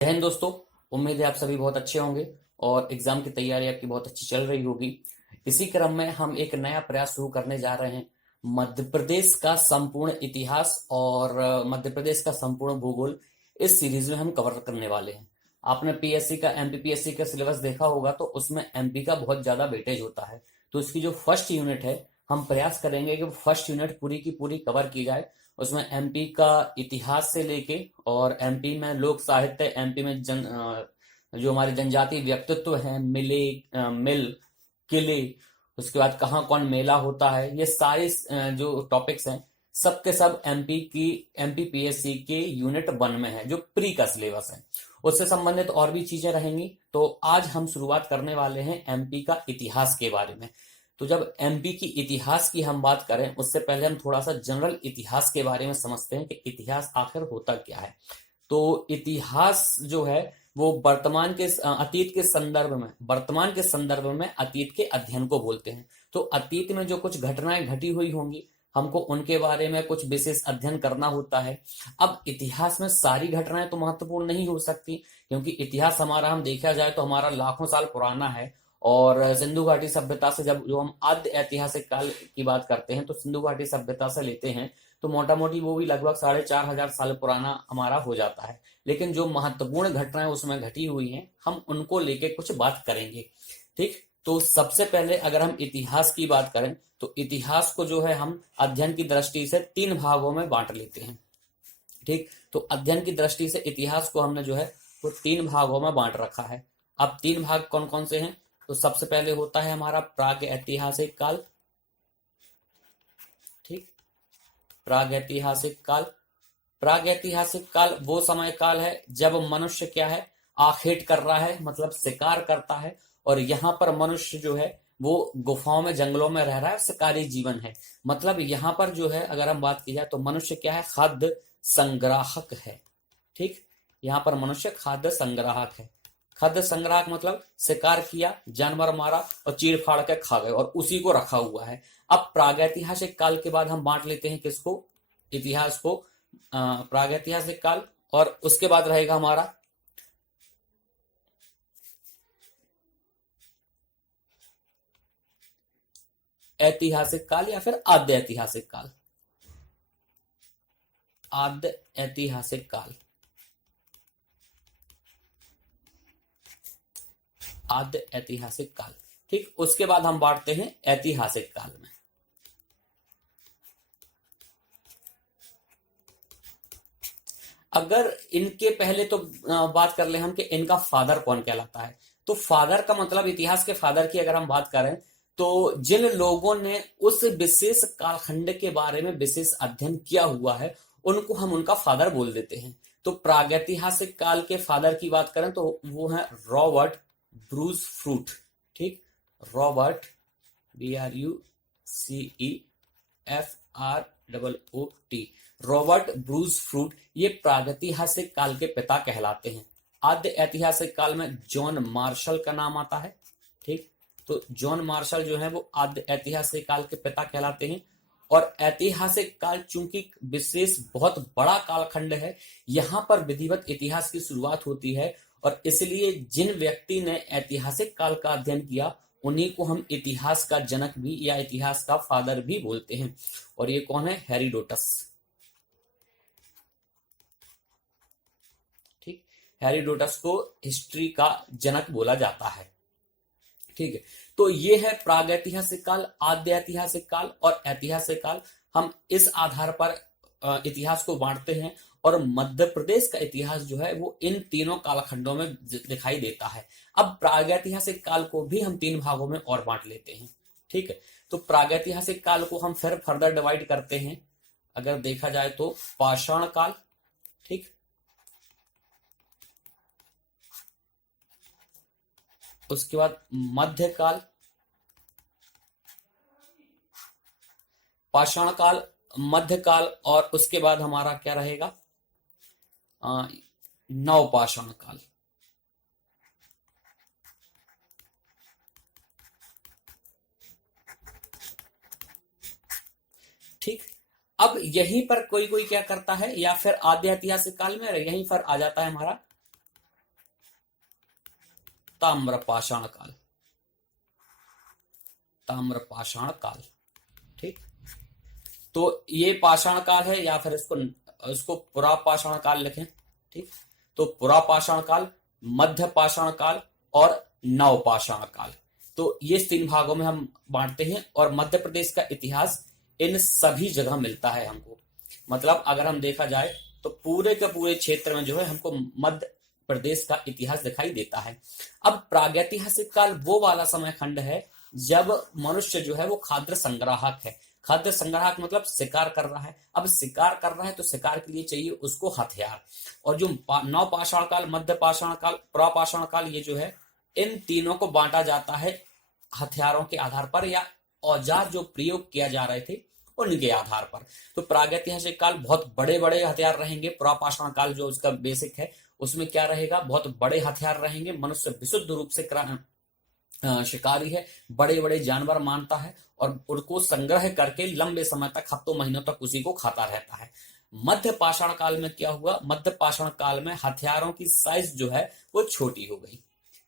जय हिंद दोस्तों। उम्मीद है आप सभी बहुत अच्छे होंगे और एग्जाम की तैयारी आपकी बहुत अच्छी चल रही होगी। इसी क्रम में हम एक नया प्रयास शुरू करने जा रहे हैं। मध्य प्रदेश का संपूर्ण इतिहास और मध्य प्रदेश का संपूर्ण भूगोल इस सीरीज में हम कवर करने वाले हैं। आपने पीएससी का एमपीपीएससी का सिलेबस देखा होगा तो उसमें एमपी का बहुत ज्यादा वेटेज होता है। तो इसकी जो फर्स्ट यूनिट है, हम प्रयास करेंगे कि फर्स्ट यूनिट पूरी की पूरी कवर की जाए। उसमें एमपी का इतिहास से लेके और एमपी में लोक साहित्य, एमपी में जो हमारे जनजातीय व्यक्तित्व हैं, मिल, किले, उसके बाद कहाँ कौन मेला होता है, ये सारे जो टॉपिक्स हैं सबके सब एमपीपीएससी के यूनिट 1 में है, जो प्री का सिलेबस है। उससे संबंधित और भी चीजें रहेंगी। तो आज हम शुरुआत करने वाले हैं एमपी का इतिहास के बारे में। तो जब एमपी की इतिहास की हम बात करें, उससे पहले हम थोड़ा सा जनरल इतिहास के बारे में समझते हैं कि इतिहास आखिर होता क्या है। तो इतिहास जो है वो वर्तमान के संदर्भ में अतीत के अध्ययन को बोलते हैं। तो अतीत में जो कुछ घटनाएं घटी हुई होंगी, हमको उनके बारे में कुछ विशेष अध्ययन करना होता है। अब इतिहास में सारी घटनाएं तो महत्वपूर्ण नहीं हो सकती, क्योंकि इतिहास हमारा, हम देखा जाए तो हमारा लाखों साल पुराना है। और सिंधु घाटी सभ्यता से जब जो हम आद्य ऐतिहासिक काल की बात करते हैं तो सिंधु घाटी सभ्यता से लेते हैं तो मोटा मोटी वो भी लगभग 4,500 साल पुराना हमारा हो जाता है। लेकिन जो महत्वपूर्ण घटनाएं उसमें घटी हुई हैं, हम उनको लेके कुछ बात करेंगे। ठीक, तो सबसे पहले अगर हम इतिहास की बात करें तो इतिहास को जो है हम अध्ययन की दृष्टि से 3 भागों में बांट लेते हैं। ठीक, तो अध्ययन की दृष्टि से इतिहास को हमने जो है वो 3 भागों में बांट रखा है। अब 3 भाग कौन कौन से हैं? तो सबसे पहले होता है हमारा प्राग ऐतिहासिक काल। ठीक, प्राग ऐतिहासिक काल। प्राग ऐतिहासिक काल वो समय काल है जब मनुष्य क्या है, आखेट कर रहा है, मतलब शिकार करता है। और यहाँ पर मनुष्य जो है वो गुफाओं में, जंगलों में रह रहा है, शिकारी जीवन है। मतलब यहाँ पर जो है अगर हम बात की जाए तो मनुष्य क्या है, खाद्य संग्राहक है। ठीक, यहाँ पर मनुष्य खाद्य संग्राहक है। खाद्य संग्राहक मतलब शिकार किया, जानवर मारा और चीर फाड़ के खा गए और उसी को रखा हुआ है। अब प्रागैतिहासिक काल के बाद हम बांट लेते हैं किसको, इतिहास को, प्रागैतिहासिक काल। और उसके बाद रहेगा हमारा ऐतिहासिक काल या फिर आद्य ऐतिहासिक काल। आद्य ऐतिहासिक काल, आद्य ऐतिहासिक काल। ठीक, उसके बाद हम बांटते हैं ऐतिहासिक काल में। अगर इनके पहले तो बात कर ले हम कि इनका फादर कौन कहलाता है। तो फादर का मतलब, इतिहास के फादर की अगर हम बात करें तो जिन लोगों ने उस विशेष कालखंड के बारे में विशेष अध्ययन किया हुआ है, उनको हम उनका फादर बोल देते हैं। तो प्रागैतिहासिक काल के फादर की बात करें तो वो है रॉबर्ट ब्रूस फ्रूट। ठीक, Robert, BRUCEFROOT, Robert Bruce fruit, ये प्रागैतिहासिक काल के पिता कहलाते हैं। आद्य ऐतिहासिक काल में जॉन मार्शल का नाम आता है। ठीक, तो जॉन मार्शल जो है वो आद्य ऐतिहासिक काल के पिता कहलाते हैं। और ऐतिहासिक काल चूंकि विशेष बहुत बड़ा कालखंड है, यहाँ पर विधिवत इतिहास की शुरुआत होती है। और इसलिए जिन व्यक्ति ने ऐतिहासिक काल का अध्ययन किया, उन्हीं को हम इतिहास का जनक भी या इतिहास का फादर भी बोलते हैं। और ये कौन है? हेरोडोटस। ठीक, हेरोडोटस को हिस्ट्री का जनक बोला जाता है। ठीक है, तो ये है प्रागैतिहासिक काल, आद्य ऐतिहासिक काल और ऐतिहासिक काल। हम इस आधार पर इतिहास को बांटते हैं। और मध्य प्रदेश का इतिहास जो है वो इन तीनों कालखंडों में दिखाई देता है। अब प्रागैतिहासिक काल को भी हम 3 भागों में और बांट लेते हैं। ठीक है, तो प्रागैतिहासिक काल को हम फिर फर्दर डिवाइड करते हैं। अगर देखा जाए तो पाषाण काल, ठीक, उसके बाद मध्यकाल, पाषाण काल, मध्यकाल, और उसके बाद हमारा क्या रहेगा, नवपाषाण काल। ठीक, अब यहीं पर कोई कोई क्या करता है, या फिर आद्य ऐतिहासिक काल में यहीं पर आ जाता है हमारा ताम्रपाषाण काल, ताम्रपाषाण काल। ठीक, तो ये पाषाण काल है, या फिर इसको पुरापाषाण काल लिखें। ठीक, तो पुरापाषाण काल, मध्य पाषाण काल और नवपाषाण काल, तो ये 3 भागों में हम बांटते हैं। और मध्य प्रदेश का इतिहास इन सभी जगह मिलता है हमको। मतलब अगर हम देखा जाए तो पूरे के पूरे क्षेत्र में जो है हमको मध्य प्रदेश का इतिहास दिखाई देता है। अब प्रागैतिहासिक काल वो वाला समय खंड है जब मनुष्य जो है वो खाद्य संग्राहक है। खाद्य संग्राहक मतलब शिकार कर रहा है। अब शिकार कर रहा है तो शिकार के लिए चाहिए उसको हथियार। और जो नवपाषाण काल, मध्य पाषाण काल, पुरापाषाण काल, ये जो है इन तीनों को बांटा जाता है हथियारों के आधार पर, या औजार जो प्रयोग किया जा रहे थे उनके आधार पर। तो प्रागैतिहासिक काल बहुत बड़े बड़े हथियार रहेंगे। पुरापाषाण काल जो उसका बेसिक है उसमें क्या रहेगा, बहुत बड़े हथियार रहेंगे। मनुष्य विशुद्ध रूप से शिकारी है, बड़े बड़े जानवर मानता है और उनको संग्रह करके लंबे समय तक, हफ्तों महीनों तक उसी को खाता रहता है। मध्य पाषाण काल में क्या हुआ, मध्य पाषाण काल में हथियारों की साइज जो है वो छोटी हो गई।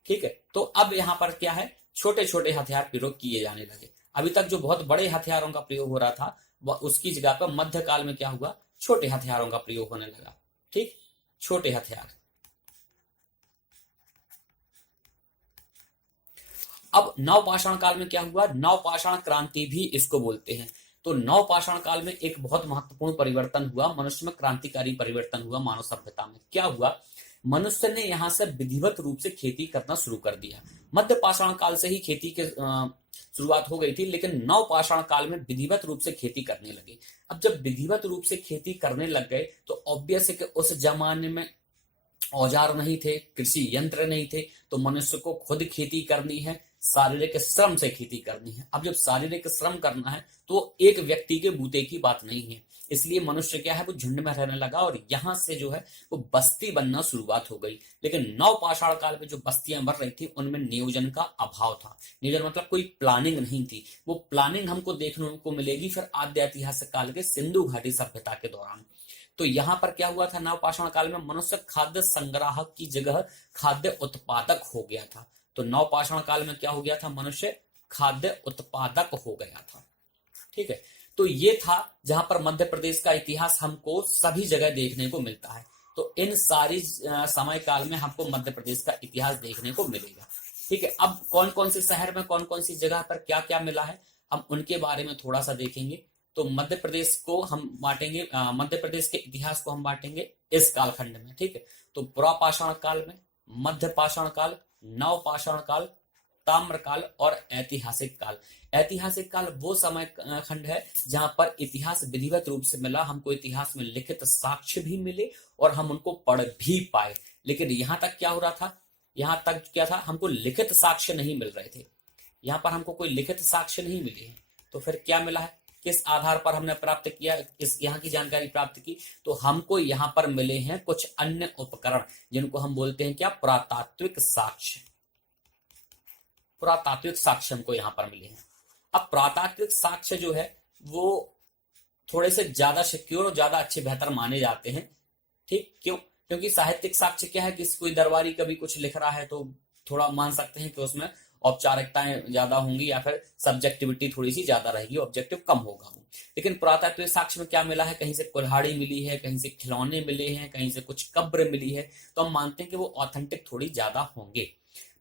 ठीक है, तो अब यहाँ पर क्या है, छोटे छोटे हथियार प्रयोग किए जाने लगे। अभी तक जो बहुत बड़े हथियारों का प्रयोग हो रहा था उसकी जगह पर मध्य काल में क्या हुआ, छोटे हथियारों का प्रयोग होने लगा। ठीक, छोटे हथियार। अब नवपाषाण काल में क्या हुआ, नवपाषाण क्रांति भी इसको बोलते हैं। तो नवपाषाण काल में एक बहुत महत्वपूर्ण परिवर्तन हुआ, मनुष्य में क्रांतिकारी परिवर्तन हुआ। मानव सभ्यता में क्या हुआ, मनुष्य ने यहां से विधिवत रूप से खेती करना शुरू कर दिया। मध्य पाषाण काल से ही खेती के शुरुआत हो गई थी, लेकिन नवपाषाण काल में विधिवत रूप से खेती करने लगे। अब जब विधिवत रूप से खेती करने लग गए तो ऑब्वियस है कि उस जमाने में औजार नहीं थे, कृषि यंत्र नहीं थे, तो मनुष्य को खुद खेती करनी है, शारीरिक श्रम से खेती करनी है। अब जब शारीरिक श्रम करना है तो एक व्यक्ति के बूते की बात नहीं है, इसलिए मनुष्य क्या है वो झुंड में रहने लगा और यहां से जो है वो बस्ती बनना शुरुआत हो गई। लेकिन नवपाषाण काल में जो बस्तियां बन रही थी उनमें नियोजन का अभाव था। नियोजन मतलब कोई प्लानिंग नहीं थी। वो प्लानिंग हमको देखने को मिलेगी फिर आद्य ऐतिहासिक काल के सिंधु घाटी सभ्यता के दौरान। तो यहां पर क्या हुआ था, नवपाषाण काल में मनुष्य खाद्य संग्राहक की जगह खाद्य उत्पादक हो गया था। तो नवपाषाण काल में क्या हो गया था, मनुष्य खाद्य उत्पादक हो गया था। ठीक है, तो ये था जहां पर मध्य प्रदेश का इतिहास हमको सभी जगह देखने को मिलता है। तो इन सारी समय काल में हमको मध्य प्रदेश का इतिहास देखने को मिलेगा। ठीक है, अब कौन कौन से शहर में कौन कौन सी जगह पर क्या क्या मिला है हम उनके बारे में थोड़ा सा देखेंगे। तो मध्य प्रदेश को हम बांटेंगे, मध्य प्रदेश के इतिहास को हम बांटेंगे इस कालखंड में। ठीक है, तो पुरापाषाण काल में, मध्य पाषाण काल, नवपाषाण काल, ताम्रकाल और ऐतिहासिक काल। ऐतिहासिक काल वो समय खंड है जहां पर इतिहास विधिवत रूप से मिला, हमको इतिहास में लिखित साक्ष्य भी मिले और हम उनको पढ़ भी पाए। लेकिन यहां तक क्या हो रहा था, यहां तक क्या था, हमको लिखित साक्ष्य नहीं मिल रहे थे। यहां पर हमको कोई लिखित साक्ष्य नहीं मिले हैं। तो फिर क्या मिला है, किस आधार पर हमने प्राप्त किया, इस यहाँ की जानकारी प्राप्त की, तो हमको यहाँ पर मिले हैं कुछ अन्य उपकरण जिनको हम बोलते हैं क्या, पुरातात्विक साक्ष्य। पुरातात्विक साक्ष्य हमको यहाँ पर मिले हैं। अब पुरातात्विक साक्ष्य जो है वो थोड़े से ज्यादा सिक्योर और ज्यादा अच्छे बेहतर माने जाते हैं। ठीक, क्यों, क्योंकि साहित्यिक साक्ष्य क्या है कि कोई दरबारी कभी कुछ लिख रहा है तो थोड़ा मान सकते हैं कि उसमें औपचारिकताएं ज्यादा होंगी या फिर सब्जेक्टिविटी थोड़ी सी ज्यादा रहेगी, ऑब्जेक्टिव कम होगा। लेकिन पुरातात्विक साक्ष्य में क्या मिला है, कहीं से कुल्हाड़ी मिली है, कहीं से खिलौने मिले हैं, कहीं से कुछ कब्र मिली है, तो हम मानते हैं कि वो ऑथेंटिक थोड़ी ज्यादा होंगे।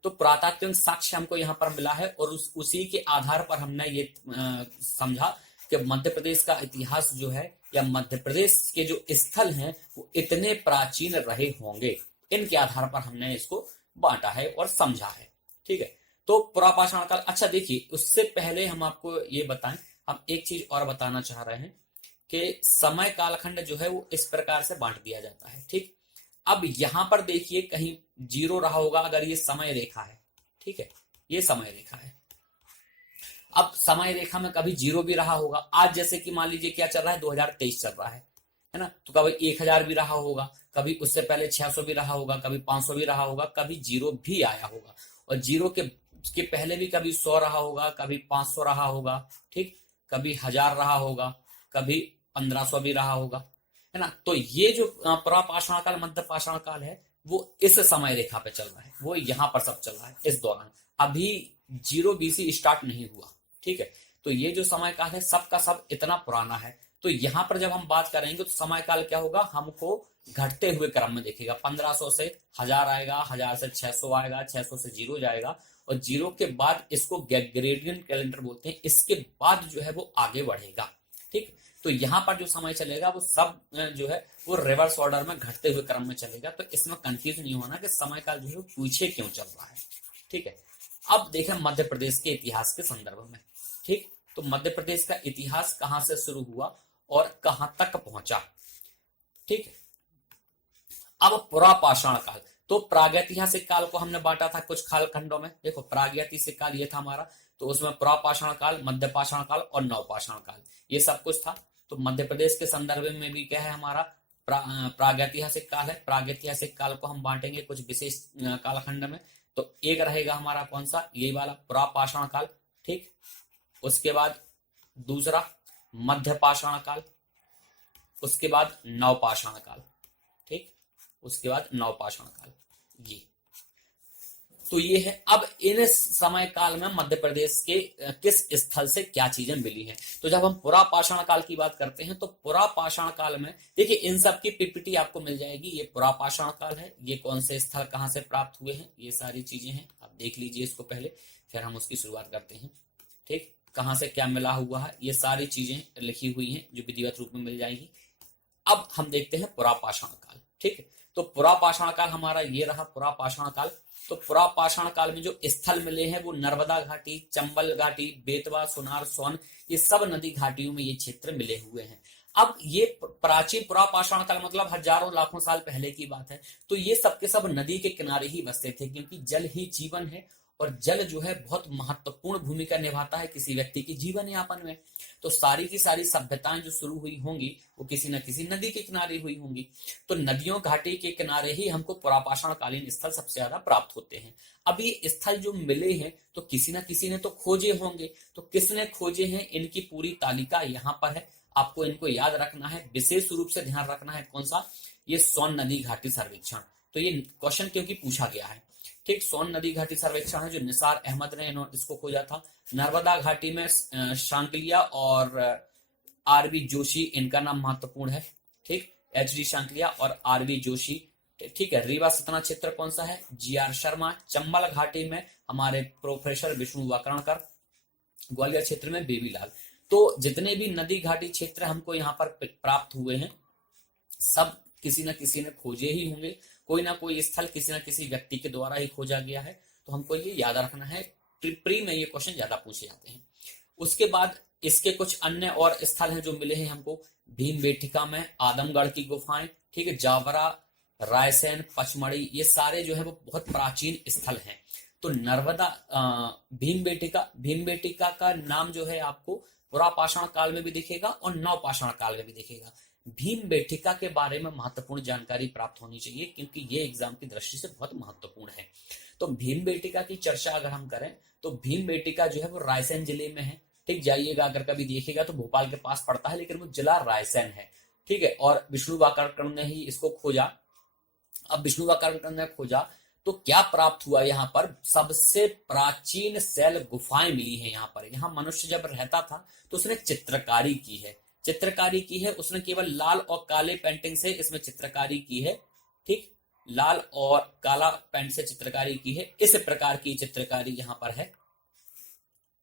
तो पुरातात्विक साक्ष्य हमको यहाँ पर मिला है और उसी के आधार पर हमने ये समझा कि मध्य प्रदेश का इतिहास जो है या मध्य प्रदेश के जो स्थल हैं वो इतने प्राचीन रहे होंगे। इनके आधार पर हमने इसको बांटा है और समझा है। ठीक है, तो पुरापाषाण काल। अच्छा देखिए, उससे पहले हम आपको ये बताएं, हम एक चीज और बताना चाह रहे हैं कि समय कालखंड जो है वो इस प्रकार से बांट दिया जाता है। ठीक, अब यहां पर देखिए कहीं जीरो रहा होगा अगर ये समय रेखा है। ठीक है, ये समय रेखा है। अब समय रेखा में कभी जीरो भी रहा होगा। आज जैसे कि मान लीजिए क्या चल रहा है, 2023 चल रहा है ना, तो कभी 1000 भी रहा होगा, कभी उससे पहले 600 भी रहा होगा, कभी 500 भी रहा होगा, कभी जीरो भी आया होगा। और जीरो के पहले भी कभी 100 रहा होगा, कभी 500 रहा होगा। ठीक, कभी 1000 रहा होगा, कभी 1500 भी रहा होगा, है ना। तो ये जो पुरापाषाण काल, मध्य पाषाण काल है, वो इस समय रेखा पे चल रहा है, वो यहाँ पर सब चल रहा है इस दौरान। अभी 0 BC स्टार्ट नहीं हुआ, ठीक है। तो ये जो समय काल है सब का सब इतना पुराना है। तो यहाँ पर जब हम बात करेंगे तो समय काल क्या होगा, हमको घटते हुए क्रम में देखेगा। 1500 से 1000 आएगा, 1000 से 600 आएगा, 600 से 0 जाएगा, और 0 के बाद इसको ग्रेडियंट कैलेंडर बोलते हैं। इसके बाद जो है वो आगे बढ़ेगा, ठीक। तो यहाँ पर जो समय चलेगा वो सब जो है वो रिवर्स ऑर्डर में घटते हुए क्रम में चलेगा। तो इसमें कंफ्यूज नहीं होना कि समय काल जो है पीछे क्यों चल रहा है, ठीक है। अब देखें मध्य प्रदेश के इतिहास के संदर्भ में, ठीक। तो मध्य प्रदेश का इतिहास कहां से शुरू हुआ और कहां तक पहुंचा, ठीक है। अब पुरापाषाण काल, तो प्रागैतिहासिक काल को हमने बांटा था कुछ कालखंडों में। देखो प्रागैतिहासिक काल ये था हमारा, तो उसमें पुरापाषाण काल, मध्यपाषाण काल और नवपाषाण काल, ये सब कुछ था। तो मध्य प्रदेश के संदर्भ में भी क्या है हमारा प्रागैतिहासिक काल है। प्रागैतिहासिक काल को हम बांटेंगे कुछ विशेष कालखंड में। तो एक रहेगा हमारा कौन सा, यही वाला पुरापाषाण काल, ठीक। उसके बाद दूसरा मध्यपाषाण काल, उसके बाद नवपाषाण काल, ठीक। उसके बाद नवपाषाण काल, ये तो ये है। अब इन समय काल में मध्य प्रदेश के किस स्थल से क्या चीजें मिली हैं। तो जब हम पुरापाषाण काल की बात करते हैं तो पुरापाषाण काल में देखिए इन सब की पीपीटी आपको मिल जाएगी। ये पुरापाषाण काल है, ये कौन से स्थल कहां से प्राप्त हुए हैं, ये सारी चीजें हैं। आप देख लीजिए इसको पहले, फिर हम उसकी शुरुआत करते हैं, ठीक। कहां से क्या मिला हुआ है, ये सारी चीजें लिखी हुई हैं जो विधिवत रूप में मिल जाएगी। अब हम देखते हैं पुरापाषाण काल, ठीक है। तो पुरापाषाण काल हमारा ये रहा पुरापाषाण काल। तो पुरापाषाण काल में जो स्थल मिले हैं वो नर्मदा घाटी, चंबल घाटी, बेतवा, सुनार, सोन, ये सब नदी घाटियों में ये क्षेत्र मिले हुए हैं। अब ये प्राचीन पुरापाषाण काल मतलब हजारों लाखों साल पहले की बात है। तो ये सब के सब नदी के किनारे ही बसते थे, क्योंकि जल ही जीवन है और जल जो है बहुत महत्वपूर्ण भूमिका निभाता है किसी व्यक्ति के जीवन यापन में। तो सारी की सारी सभ्यताएं जो शुरू हुई होंगी वो किसी न किसी नदी के किनारे हुई होंगी। तो नदियों घाटी के किनारे ही हमको पुरापाषाण कालीन स्थल सबसे ज्यादा प्राप्त होते हैं। अब ये स्थल जो मिले हैं तो किसी न किसी ने तो खोजे होंगे। तो किसने खोजे हैं, इनकी पूरी तालिका यहाँ पर है। आपको इनको याद रखना है, विशेष रूप से ध्यान रखना है। कौन सा, ये सोन नदी घाटी सर्वेक्षण। तो ये क्वेश्चन क्योंकि पूछा गया है, ठीक। सोन नदी घाटी सर्वेक्षण है जो निसार अहमद ने इसको खोजा था। नर्मदा घाटी में शांकलिया और आरबी जोशी, इनका नाम महत्वपूर्ण है, ठीक। एचडी शांकलिया और आरबी जोशी, ठीक है। रीवा सतना क्षेत्र कौन सा है, जीआर शर्मा। चंबल घाटी में हमारे प्रोफेसर विष्णु वाकरणकर। ग्वालियर क्षेत्र में बेबीलाल। तो जितने भी नदी घाटी क्षेत्र हमको यहाँ पर प्राप्त हुए हैं सब किसी न किसी ने खोजे ही होंगे। कोई ना कोई स्थल किसी न किसी व्यक्ति के द्वारा ही खोजा गया है। तो हमको ये याद रखना है, प्री में ये क्वेश्चन ज्यादा पूछे जाते हैं। उसके बाद इसके कुछ अन्य और स्थल हैं जो मिले हैं हमको। भीमबेटका में आदमगढ़ की गुफाएं, ठीक है। जावरा, रायसेन, पचमढ़ी, ये सारे जो है वो बहुत प्राचीन स्थल हैं। तो नर्मदा भीमबेटका का नाम जो है आपको पुरापाषाण काल में भी दिखेगा और नवपाषाण काल में भी दिखेगा। भीमबेटका के बारे में महत्वपूर्ण जानकारी प्राप्त होनी चाहिए क्योंकि ये एग्जाम की दृष्टि से बहुत महत्वपूर्ण है। तो भीमबेटका की चर्चा अगर हम करें तो भीमबेटका जो है वो रायसेन जिले में है, ठीक। जाइएगा अगर कभी देखिएगा तो भोपाल के पास पड़ता है, लेकिन वो जिला रायसेन है, ठीक है। और विष्णु वाकरणकर ने ही इसको खोजा। अब विष्णु वाकरणकर ने खोजा तो क्या प्राप्त हुआ, यहाँ पर सबसे प्राचीन शैल गुफाएं मिली हैं। यहाँ पर यहाँ मनुष्य जब रहता था तो उसने चित्रकारी की है, चित्रकारी की है। उसने केवल लाल और काले पेंटिंग से इसमें चित्रकारी की है, ठीक। लाल और काला पेंट से चित्रकारी की है। इस प्रकार की चित्रकारी यहाँ पर है,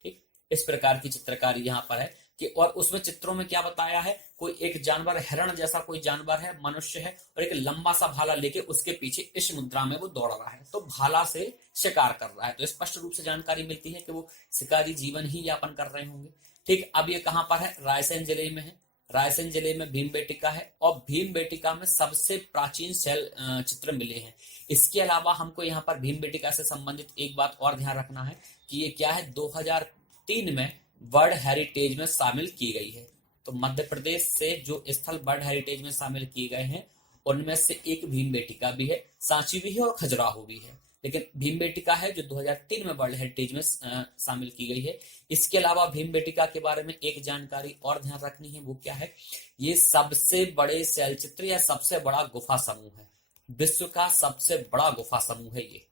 ठीक। इस प्रकार की चित्रकारी यहाँ पर है कि और उसमें चित्रों में क्या बताया है, कोई एक जानवर, हिरण जैसा कोई जानवर है, मनुष्य है और एक लंबा सा भाला लेके उसके पीछे इस मुद्रा में वो दौड़ रहा है, तो भाला से शिकार कर रहा है। तो स्पष्ट रूप से जानकारी मिलती है कि वो शिकारी जीवन ही यापन कर रहे होंगे, ठीक। अब ये कहां पर है, रायसेन जिले में है। रायसेन जिले में भीमबेटका है और भीमबेटका में सबसे प्राचीन शैल चित्र मिले हैं। इसके अलावा हमको यहाँ पर भीमबेटका से संबंधित एक बात और ध्यान रखना है कि ये क्या है, 2003 में वर्ल्ड हेरिटेज में शामिल की गई है। तो मध्य प्रदेश से जो स्थल वर्ल्ड हेरिटेज में शामिल किए गए हैं उनमें से एक भीमबेटका भी है, सांची भी है और खजुराहो भी है। लेकिन भीमबेटका है जो 2003 में वर्ल्ड हेरिटेज में शामिल की गई है। इसके अलावा भीमबेटका के बारे में एक जानकारी और ध्यान रखनी है, वो क्या है, ये सबसे बड़े शैल चित्र या सबसे बड़ा गुफा समूह है। विश्व का सबसे बड़ा गुफा समूह है ये।